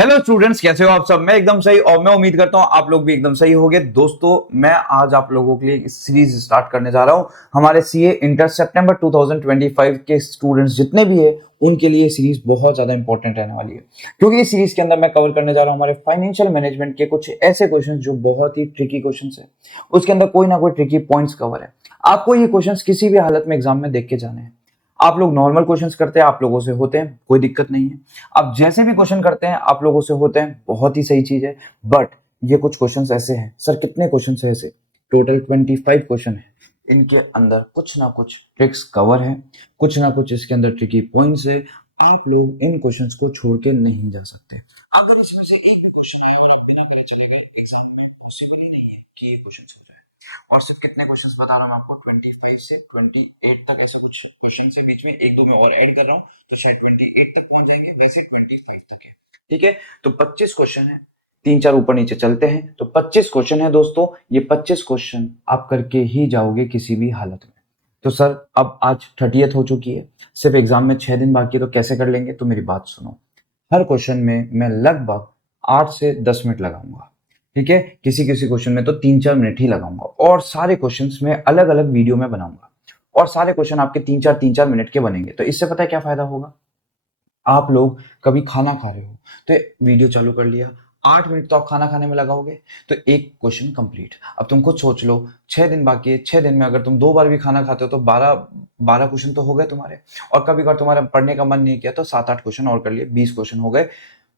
Hello students, कैसे हो आप सब। मैं एकदम सही और मैं उम्मीद करता हूं आप लोग भी एकदम सही होंगे। दोस्तों, मैं आज आप लोगों के लिए एक सीरीज स्टार्ट करने जा रहा हूं। हमारे सीए इंटर सितंबर 2025 के स्टूडेंट्स जितने भी है उनके लिए सीरीज बहुत ज्यादा इंपॉर्टेंट रहने वाली है, क्योंकि इस सीरीज के अंदर मैं कवर करने जा रहा हूं हमारे फाइनेंशियल मैनेजमेंट के कुछ ऐसे क्वेश्चन जो बहुत ही ट्रिकी क्वेश्चन है। उसके अंदर कोई ना कोई ट्रिकी पॉइंट्स कवर है। आपको ये क्वेश्चन किसी भी हालत में एग्जाम में देख के जाने हैं। आप लोग नॉर्मल क्वेश्चंस करते हैं, आप लोगों से होते हैं, कोई दिक्कत नहीं है। आप जैसे भी क्वेश्चन करते हैं आप लोगों से होते हैं, बहुत ही सही चीज है। बट ये कुछ क्वेश्चंस ऐसे हैं, सर कितने क्वेश्चन है ऐसे? टोटल 25 क्वेश्चन है। इनके अंदर कुछ ना कुछ ट्रिक्स कवर है, कुछ ना कुछ इसके अंदर ट्रिकी पॉइंट्स है। आप लोग इन क्वेश्चंस को छोड़ के नहीं जा सकते। अगर इसमें से एक भी क्वेश्चन आया और आपको पता चलेगा एग्जाम में, पॉसिबल ही नहीं है कि ये क्वेश्चन हो जाए। और सिर्फ कितने क्वेश्चंस बता रहा हूँ मैं आपको, 25 से 28 तक ऐसे कुछ क्वेश्चन है। बीच में एक दो में और ऐड कर रहा हूँ तो शायद 28 तक पहुंच जाएंगे, वैसे 25 तक है। ठीक है, तो 25 क्वेश्चन है। तीन चार ऊपर नीचे चलते हैं तो 25 क्वेश्चन है दोस्तों। ये 25 क्वेश्चन आप करके ही जाओगे किसी भी हालत में। तो सर अब आज 30th हो चुकी है, सिर्फ एग्जाम में 6 दिन बाकी है, तो कैसे कर लेंगे? तो मेरी बात सुनो। हर क्वेश्चन में मैं लगभग 8 से 10 मिनट लगाऊंगा। ठीक है, किसी किसी क्वेश्चन में तो 3-4 मिनट ही लगाऊंगा, और सारे क्वेश्चंस में अलग अलग वीडियो में बनाऊंगा। और सारे क्वेश्चन आपके 3-4 मिनट के बनेंगे। तो इससे पता है क्या फायदा होगा? आप लोग कभी खाना खा रहे हो तो वीडियो चालू कर लिया, 8 मिनट तो आप खाना खाने में लगाओगे, तो एक क्वेश्चन कंप्लीट। अब तुम खुद सोच लो, 6 दिन बाकी है, 6 दिन में अगर तुम 2 बार भी खाना खाते हो तो 12 क्वेश्चन तो हो गए तुम्हारे। और कभी कभार तुम्हारा पढ़ने का मन नहीं किया तो 7-8 क्वेश्चन और कर लिए, 20 क्वेश्चन हो गए।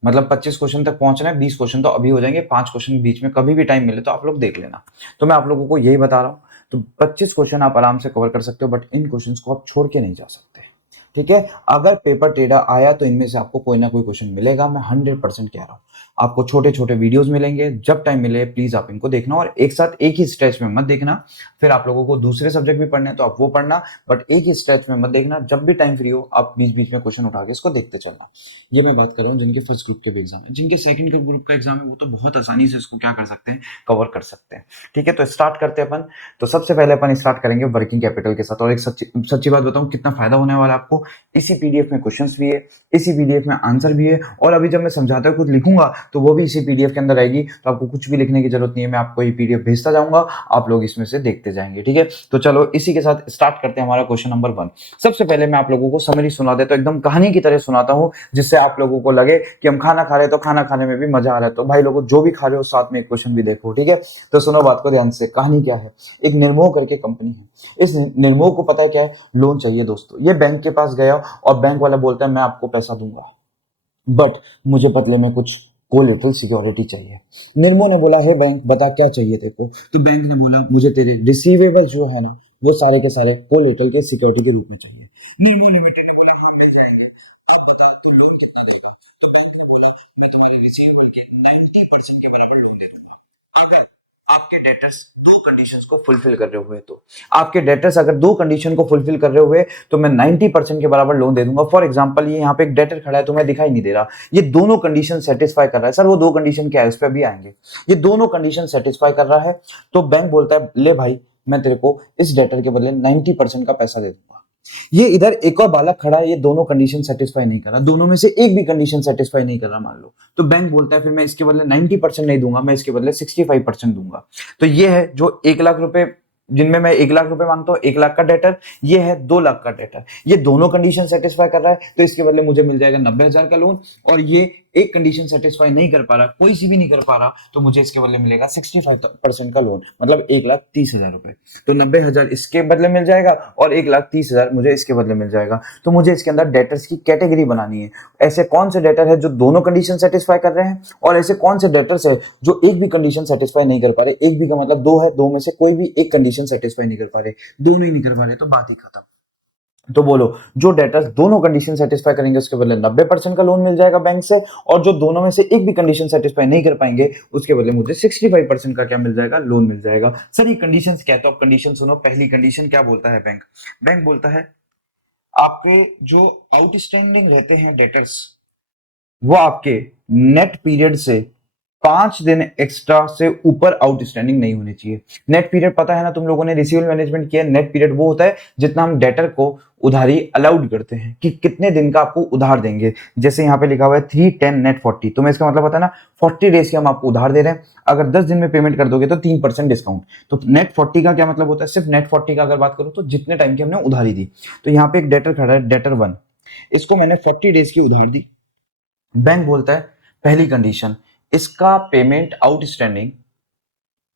मतलब 25 क्वेश्चन तक पहुंचना है, 20 क्वेश्चन तो अभी हो जाएंगे, 5 क्वेश्चन बीच में कभी भी टाइम मिले तो आप लोग देख लेना। तो मैं आप लोगों को यही बता रहा हूँ। तो 25 क्वेश्चन आप आराम से कवर कर सकते हो, बट इन क्वेश्चंस को आप छोड़ के नहीं जा सकते। ठीक है, अगर पेपर टेढ़ा आया तो इनमें से आपको कोई ना कोई क्वेश्चन मिलेगा, मैं 100% कह रहा हूँ। आपको छोटे छोटे वीडियोस मिलेंगे, जब टाइम मिले प्लीज आप इनको देखना, और एक साथ एक ही स्ट्रेच में मत देखना। फिर आप लोगों को दूसरे सब्जेक्ट भी पढ़ने हैं तो आप वो पढ़ना, बट एक ही स्ट्रेच में मत देखना। जब भी टाइम फ्री हो आप बीच बीच में क्वेश्चन उठा के इसको देखते चलना। ये मैं बात कर रहा हूँ जिनके फर्स्ट ग्रुप के भी एग्जाम है। जिनके सेकंड ग्रुप का एग्जाम है वो तो बहुत आसानी से इसको क्या कर सकते हैं, कवर कर सकते हैं। ठीक है, तो स्टार्ट करते हैं अपन। तो सबसे पहले अपन स्टार्ट करेंगे वर्किंग कैपिटल के साथ। और एक सच्ची सच्ची बात बताऊं, कितना फायदा होने वाला है आपको। इसी पीडीएफ में क्वेश्चंस भी है, इसी पीडीएफ में आंसर भी है, और अभी जब मैं समझाता हुआ कुछ लिखूंगा तो वो भी इसी पीडीएफ के अंदर आएगी। तो आपको कुछ भी लिखने की जरूरत नहीं है, मैं आपको ये पीडीएफ भेजता जाऊंगा, आप लोग इसमें से देखते जाएंगे। ठीक है, तो चलो इसी के साथ स्टार्ट करते हैं हमारा क्वेश्चन नंबर 1। सबसे पहले मैं आप लोगों को समरी सुना देता हूं, एकदम कहानी की तरह सुनाता हूं, जिससे आप लोगों को लगे कि हम खाना खा रहे हैं तो खाना खाने में भी मजा आ रहा है। तो भाई लोगों, जो भी खा रहे हो साथ में एक क्वेश्चन भी देखो। ठीक है, तो सुनो बात को ध्यान से। कहानी क्या है, एक निर्मोह करके कंपनी है। इस निर्मोह को पता है क्या है, लोन चाहिए दोस्तों। ये बैंक के पास गया और बैंक वाला बोलता है मैं आपको पैसा दूंगा, बट मुझे बदले में कुछ कोलेटरल सिक्योरिटी चाहिए। निर्मो ने बोला है बैंक बता क्या चाहिए तेरे को। तो बैंक ने बोला मुझे तेरे रिसीवेबल जो है ना वो सारे के सारे कोलेटरल के सिक्योरिटी के रूप में चाहिए। निर्मो ने बेटे ने बोला हाँ मिल जाएंगे, अब बता तू लोन कितना देगा। तो बैंक ने बोला मैं तुम्हारे रिसीवेबल के 90% के बराबर लोन दे दूंगा, अगर आपके डेटर्स दो कंडीशंस को फुलफिल कर रहे हुए। तो आपके डेटर्स अगर दो कंडीशन को फुलफिल कर रहे हुए तो मैं 90% के बराबर लोन दे दूंगा। फॉर एग्जांपल ये यहाँ पे एक डेटर खड़ा है, तुम्हें दिखाई नहीं दे रहा, ये दोनों कंडीशन सेटिस्फाई कर रहा है। सर वो दो कंडीशन क्या है, इस पे भी आएंगे। ये दोनों कंडीशन सेटिस्फाई कर रहा है तो बैंक बोलता है ले भाई मैं तेरे को इस डेटर के बदले 90% का पैसा दे दूंगा। ये इधर एक और बालक खड़ा है, ये दोनों कंडीशन सेटिस्फाई नहीं कर रहा, दोनों में से एक भी कंडीशन सेटिस्फाई नहीं कर रहा मान लो। तो बैंक बोलता है फिर मैं इसके बदले 90% नहीं दूंगा, मैं इसके बदले 65% दूंगा। तो ये है जो 1 लाख रुपए, जिनमें मैं 1 लाख रुपए मांगता हूँ, 1 लाख का डेटर, ये है 2 लाख का डेटर। ये दोनों कंडीशन सेटिस्फाई कर रहा है तो इसके बदले मुझे मिल जाएगा 90,000 का लोन। और ये एक कंडीशन सेटिस्फाई नहीं कर पा रहा, कोई सी भी नहीं कर पा रहा, तो मुझे इसके बदले मिलेगा 65% का लोन, मतलब 1,30,000 रुपए। तो 90,000 इसके बदले मिल जाएगा और 1,30,000 मुझे इसके बदले मिल जाएगा। तो मुझे इसके अंदर डेटर्स की कैटेगरी बनानी है। ऐसे कौन से डेटर है जो दोनों कंडीशन सेटिस्फाई कर रहे हैं, और ऐसे कौन से डेटर्स है जो एक भी कंडीशन सेटिस्फाई नहीं कर पा रहे। एक भी का मतलब दो है, दो में से कोई भी एक कंडीशन सेटिस्फाई नहीं कर पा रहे, दोनों ही नहीं कर पा रहे, तो बात ही खत्म। तो बोलो, जो डेटर्स दोनों कंडीशन सेटिस्फाई करेंगे उसके बदले 90% का लोन मिल जाएगा बैंक से, और जो दोनों में से एक भी कंडीशन सेटिस्फाई नहीं कर पाएंगे उसके बदले मुझे 65% का क्या मिल जाएगा, लोन मिल जाएगा। सर ये कंडीशंस क्या है? तो आप कंडीशन सुनो। पहली कंडीशन क्या बोलता है बैंक? बैंक बोलता है आपके जो आउटस्टैंडिंग रहते हैं डेटर्स, वो आपके नेट पीरियड से 5 दिन एक्स्ट्रा से ऊपर आउटस्टैंडिंग नहीं होनी चाहिए। नेट पीरियड पता है ना तुम लोगों ने, रिसीवेबल मैनेजमेंट किया। नेट पीरियड वो होता है जितना हम डेटर को उधारी अलाउड करते हैं कि कितने दिन का आपको उधार देंगे। जैसे यहाँ पे लिखा हुआ है 3 10 नेट 40, तो मैं इसका मतलब पता है ना 40 डेज की हम आपको उधार दे रहे हैं। अगर 10 दिन में पेमेंट कर दोगे तो 3% डिस्काउंट। तो नेट 40 का क्या मतलब होता है, सिर्फ नेट 40 का अगर बात करूं तो जितने टाइम की हमने उधारी दी। तो यहाँ पे एक डेटर खड़ा है, डेटर 1, इसको मैंने 40 डेज की उधार दी। बैंक बोलता है पहली कंडीशन, इसका पेमेंट आउटस्टैंडिंग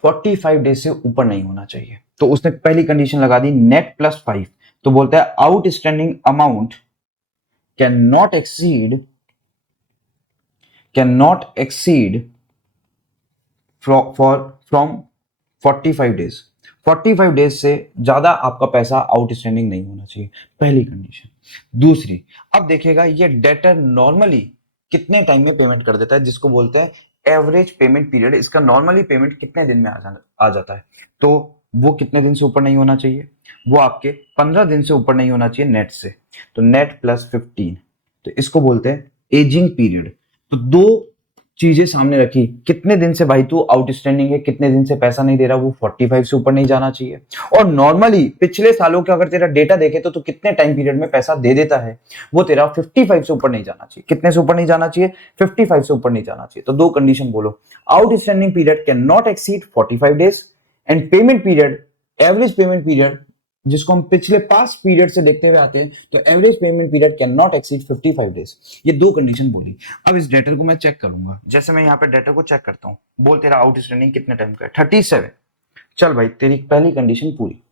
45 डेज से ऊपर नहीं होना चाहिए। तो उसने पहली कंडीशन लगा दी नेट प्लस 5। तो बोलता है outstanding amount can not exceed from 45 days. 45 days से ज्यादा आपका पैसा आउटस्टैंडिंग नहीं होना चाहिए, पहली कंडीशन। दूसरी, अब देखेगा ये डेटर नॉर्मली कितने टाइम में पेमेंट कर देता है, जिसको बोलते हैं एवरेज पेमेंट पीरियड। इसका नॉर्मली पेमेंट कितने दिन में आ जाता है, तो वो कितने दिन से ऊपर नहीं होना चाहिए, वो आपके 15 दिन से ऊपर नहीं होना चाहिए नेट से। तो नेट प्लस 15, तो इसको बोलते हैं एजिंग पीरियड। तो दो चीजें सामने रखी, कितने दिन से भाई तू आउटस्टैंडिंग है, कितने दिन से पैसा नहीं दे रहा, वो 45 से ऊपर नहीं जाना चाहिए। और नॉर्मली पिछले सालों का अगर तेरा डेटा देखे तो तू कितने टाइम पीरियड में पैसा दे देता है, वो तेरा 55 से ऊपर नहीं जाना चाहिए। कितने से ऊपर नहीं जाना चाहिए, 55 से ऊपर नहीं जाना चाहिए। तो दो कंडीशन बोलो, outstanding period can not exceed 45 days and payment period, average payment period जिसको हम पिछले पास्ट पीरियड से देखते हुए आते हैं, तो average payment period can not exceed 55 days. ये दो कंडीशन बोली। अब इस डेटर को मैं चेक करूंगा, जैसे मैं यहाँ पे डेटर को चेक करता हूँ, बोल तेरा आउटस्टैंडिंग कितने टाइम का है, 37। चल भाई तेरी पहली कंडीशन पूरी।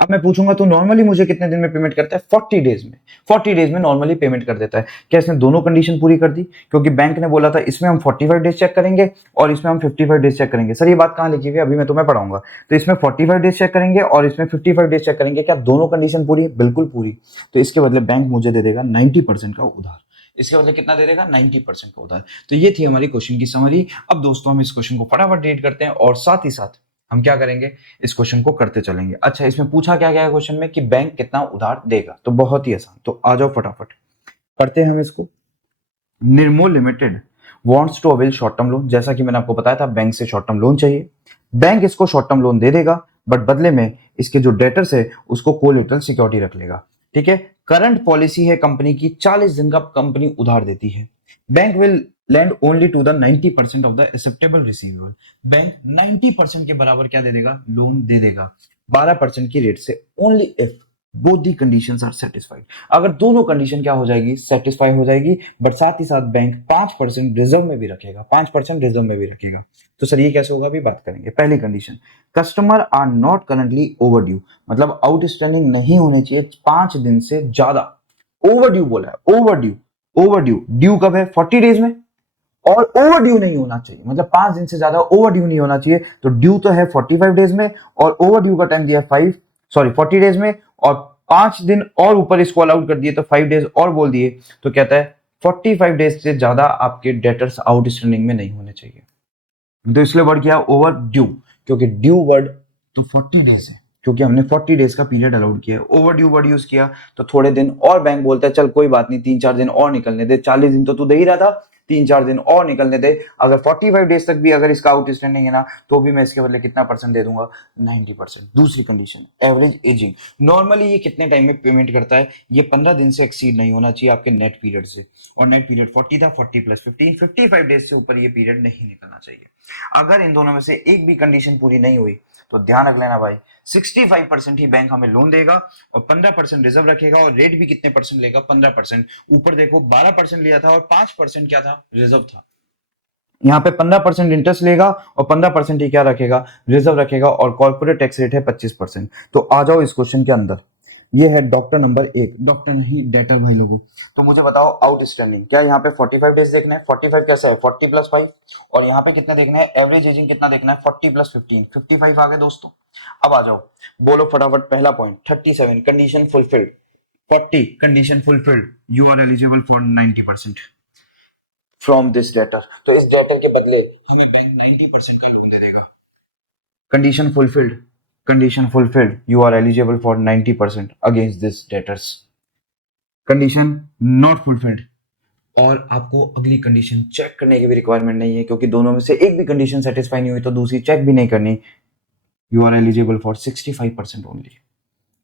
अब मैं पूछूंगा तो नॉर्मली मुझे कितने दिन में पेमेंट करता है, 40 डेज में। 40 डेज में नॉर्मली पेमेंट कर देता है। क्या इसने दोनों कंडीशन पूरी कर दी, क्योंकि बैंक ने बोला था इसमें हम 45 डेज चेक करेंगे और इसमें हम 55 डेज चेक करेंगे। सर ये बात कहाँ लिखी हुई है, अभी मैं तुम्हें पढ़ाऊंगा। तो इसमें 45 डेज चेक करेंगे और इसमें 55 डेज चेक करेंगे। क्या दोनों कंडीशन पूरी, बिल्कुल पूरी। तो इसके बदले बैंक मुझे दे देगा 90% का उधार। इसके बदले कितना दे देगा, 90% का उधार। तो ये थी हमारी क्वेश्चन की समरी। अब दोस्तों हम इस क्वेश्चन को फटाफट रीड करते हैं और साथ ही साथ हम क्या करेंगे, इस क्वेश्चन को करते चलेंगे। अच्छा, इसमें पूछा क्या गया है क्वेश्चन में कि बैंक कितना उधार देगा, तो बहुत ही आसान। तो आ जाओ फटाफट पढ़ते हैं हम इसको। Nirmol limited wants to avail short term loan. जैसा कि मैंने आपको बताया था बैंक से शॉर्ट टर्म लोन चाहिए। बैंक इसको शॉर्ट टर्म लोन दे देगा, बट बदले में इसके जो डेटर्स है उसको कोलेटरल सिक्योरिटी रख लेगा। ठीक है, करंट पॉलिसी है कंपनी की 40 दिन का कंपनी उधार देती है। Bank will lend only to the 90% of the acceptable receivable। Bank 90% के बराबर क्या दे देगा, लोन दे देगा 12% की रेट से, only if both the conditions are satisfied. अगर दोनों कंडीशन क्या हो जाएगी, सेटिस्फाई हो जाएगी, बट साथ ही साथ बैंक 5% रिजर्व में भी रखेगा, 5% रिजर्व में भी रखेगा। तो सर ये कैसे होगा, अभी बात करेंगे। पहली condition, customer are not currently overdue, मतलब आउटस्टैंडिंग नहीं होनी चाहिए 5 दिन से ज्यादा। ओवरड्यू बोला है, ओवरड्यू। ओवरड्यू ड्यू कब है, 40 डेज में, और ओवर ड्यू नहीं होना चाहिए, मतलब 5 दिन से ज्यादा ओवर ड्यू नहीं होना चाहिए। तो ड्यू तो है 45 डेज में और ओवर ड्यू का टाइम दिया 40 डेज में, और 5 दिन और ऊपर इसको अलाउड कर दिए तो 5 डेज और बोल दिए। तो कहता है 45 डेज से ज्यादा आपके डेटर्स आउटस्टैंडिंग में नहीं होने चाहिए। तो इसलिए वर्ड किया ओवर ड्यू, क्योंकि ड्यू वर्ड तो 40 डेज है, क्योंकि हमने 40 डेज का पीरियड अलाउड किया है। ओवर ड्यू वर्ड यूज किया तो थोड़े दिन और बैंक बोलता है चल कोई बात नहीं, 3-4 दिन और निकलने दे, 40 दिन तो तू दे ही रहा था, 3-4 दिन और निकलने दे। अगर 45 डेज तक भी अगर इसका आउटस्टैंडिंग है ना, तो भी मैं इसके बदले कितना परसेंट दे दूंगा, 90%। दूसरी कंडीशन, एवरेज एजिंग। नॉर्मली ये कितने टाइम में पेमेंट करता है, ये 15 दिन से एक्सीड नहीं होना चाहिए आपके नेट पीरियड से, और नेट पीरियड 40 था, 40 प्लस 15, 55 डेज से ऊपर ये पीरियड नहीं निकलना चाहिए। अगर इन दोनों में से एक भी कंडीशन पूरी नहीं हुई तो ध्यान रख लेना भाई, 65% ही बैंक हमें लोन देगा और 15% रिजर्व रखेगा, और रेट भी कितने परसेंट लेगा, 15%। ऊपर देखो 12% लिया था और 5% क्या था, रिजर्व था। यहाँ पे 15% इंटरेस्ट लेगा और 15% ही क्या रखेगा, रिजर्व रखेगा, और कॉर्पोरेट टैक्स रेट है 25%। तो आ जाओ इस क्वेश्चन के अंदर। ये है डॉक्टर नंबर 1, डॉक्टर नहीं डेटर भाई लोगों। तो मुझे बताओ आउटस्टैंडिंग, क्या यहाँ पे 45 डेज देखना है, 45 कैसा है, 40 प्लस 5, और यहाँ पे कितना देखना है, एवरेज एजिंग कितना देखना है, 40 प्लस 15, 55 आ गए दोस्तों। अब आ जाओ, बोलो फटाफट पहला point, 37 condition fulfilled, 40 condition fulfilled, you are eligible for 90% from this debtor. तो इस डेटर के बदले हमें बैंक 90% का लोन दे देगा। Condition fulfilled, condition fulfilled, you are eligible for 90% against this debtors। condition not fulfilled, और आपको अगली कंडीशन चेक करने की भी रिक्वायरमेंट नहीं है, क्योंकि दोनों में से एक भी कंडीशन सेटिस्फाई नहीं हुई तो दूसरी चेक भी नहीं करनी। You are eligible for 65% only.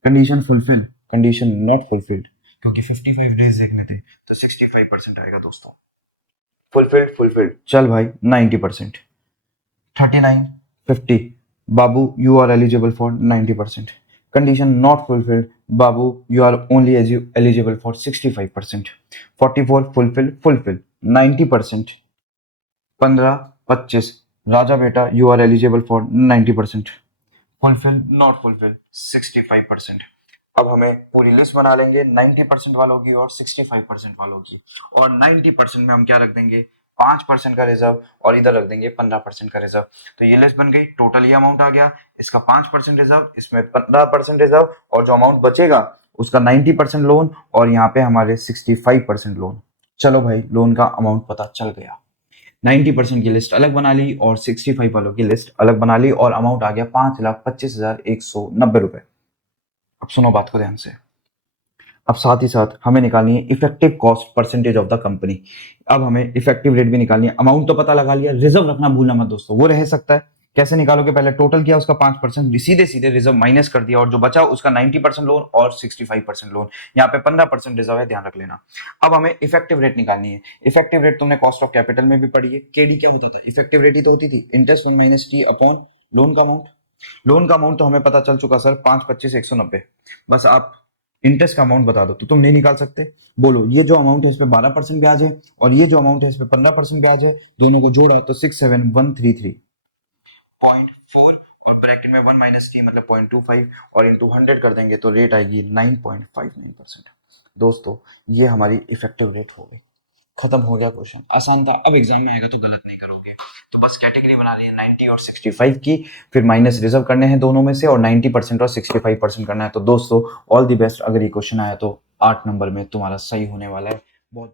Condition fulfil, condition not fulfilled, क्योंकि 55 डेज देखने थे तो 65% आएगा दोस्तों। फुलफिल्ड, फुलफिल्ड, चल भाई 90%। 39, 50, बाबू you are eligible for 90%। Condition not fulfilled, बाबू you are only eligible for 65%। 44, fulfil, fulfil 90%। 15, 25, राजा बेटा you are eligible for 90%। Fulfil, not fulfil 65%। अब हमें पूरी लिस्ट बना लेंगे 90% वालों की और 65% वालों की, और 90% में हम क्या रख देंगे, 5% का रिजर्व, और इधर रख देंगे 15% का रिजर्व। तो ये लिस्ट बन गई, टोटल ये अमाउंट आ गया, इसका 5% रिजर्व, इसमें 15% रिजर्व, और जो अमाउंट बचेगा उसका 90% लोन, और यहाँ पे हमारे 65% लोन। चलो भाई, लोन का अमाउंट पता चल गया। 90% की लिस्ट अलग बना ली और 65 वालों की लिस्ट अलग बना ली, और अमाउंट आ गया 5,25,190 रुपए। अब सुनो बात को ध्यान से। अब साथ ही साथ हमें निकालनी है effective cost percentage of the company. अब हमें इफेक्टिव रेट भी निकालनी है। अमाउंट तो पता लगा लिया, रिजर्व रखना भूलना मत दोस्तों, वो रह सकता है। कैसे निकालोगे, पहले टोटल किया उसका 5%, सीधे सीधे रिजर्व माइनस कर दिया, और जो बचा उसका 90% लोन और 65% लोन। यहाँ पे 15% रिजर्व है, ध्यान रख लेना। अब हमें इफेक्टिव रेट निकालनी है। इफेक्टिव रेट तुमने कॉस्ट ऑफ कैपिटल में भी पढ़ी है, केडी क्या होता था, इफेक्टिव रेट ही तो होती थी, interest one minus T upon loan का अमाउंट। लोन का अमाउंट तो हमें पता चल चुका सर, 5,25,190। बस आप इंटरेस्ट का अमाउंट बता दो, तो तुम नहीं निकाल सकते। बोलो, ये जो अमाउंट है इस पे 12% ब्याज है, और ये जो अमाउंट है इस पे 15% ब्याज है, दोनों को जोड़ा तो 67133.4, और ब्रैकेट में 1 माइनस टी मतलब 0.25, और इंटू 100 कर देंगे तो रेट आएगी 9.59%। दोस्तों, ये हमारी इफेक्टिव रेट हो गई। खत्म हो गया क्वेश्चन, आसान था। अब एग्जाम में आएगा तो गलत नहीं करोगे। तो बस कैटेगरी बना रही है 90 और 65 की, फिर माइनस रिजर्व करने हैं दोनों में से, और 90% और 65% करना है। तो दोस्तों, ऑल दी बेस्ट। अगर ये क्वेश्चन आया तो 8 नंबर में तुम्हारा सही होने वाला है। बहुत